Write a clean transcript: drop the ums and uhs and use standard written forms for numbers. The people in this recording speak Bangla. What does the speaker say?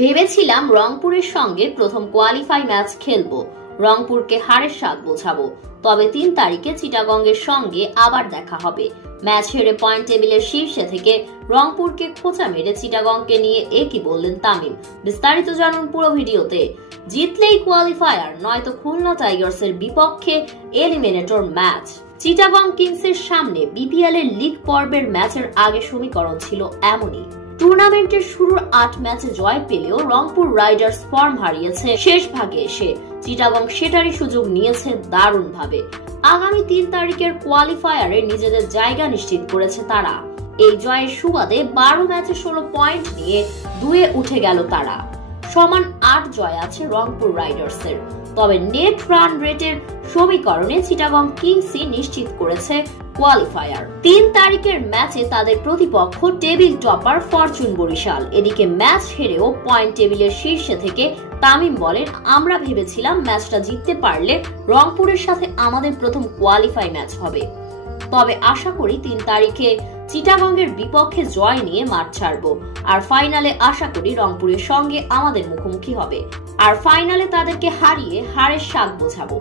ভেবেছিলাম রংপুরের সঙ্গে প্রথম কোয়ালিফাই ম্যাচ খেলবো, রংপুরকে হারের স্বাদ বোঝাবো। তবে ৩ তারিখে চিটাগংয়ের সঙ্গে আবার দেখা হবে। ম্যাচ হেরে পয়েন্ট টেবিলের শীর্ষে থেকে রংপুরকে খোঁচা মেরে চিটাগংকে নিয়ে একই বললেন তামিম। বিস্তারিত জানুন পুরো ভিডিওতে। জিতলেই কোয়ালিফায়ার, নয়তো খুলনা টাইগার্সের বিপক্ষে এলিমিনেটর ম্যাচ। চিটাগং কিংসের সামনে বিপিএল এর লিগ পর্বের ম্যাচের আগে সমীকরণ ছিল এমনই। টুর্নামেন্টের শুরুর ৮ ম্যাচে জয় পেলেও রংপুর রাইডার্স ফর্ম হারিয়েছে শেষ ভাগে এসে। চিটাগং সেটারই সুযোগ নিয়েছে দারুণভাবে। আগামী ৩ তারিখের কোয়ালিফায়ারে নিজেদের জায়গা নিশ্চিত করেছে তারা। এই জয়ের সুবাদে ১২ ম্যাচে ১৬ পয়েন্ট নিয়ে ২-এ উঠে গেল তারা। সমান ৮ জয় আছে রংপুর রাইডার্সের। তবে নেট রান রেটের সমীকরণে চিটাগং কিংসই নিশ্চিত করেছে কোয়ালিফায়ার। ৩ তারিখের ম্যাচে তাদের প্রতিপক্ষ টেবিল টপার ফরচুন বরিশাল। এদিকে ম্যাচ হেরেও পয়েন্ট টেবিলের শীর্ষে থেকে তামিম বলেন, আমরা ভেবেছিলাম ম্যাচটা জিততে পারলে রংপুরের সাথে আমাদের প্রথম কোয়ালিফাই ম্যাচ হবে। তবে আশা করি ৩ তারিখে চিটাগংয়ের বিপক্ষে জয় নিয়ে মাঠ ছাড়বো। আর ফাইনালে আশা করি রংপুরের সঙ্গে আমাদের মুখোমুখি হবে। আর ফাইনালে তাদেরকে হারিয়ে হারের স্বাদ বোঝাবো।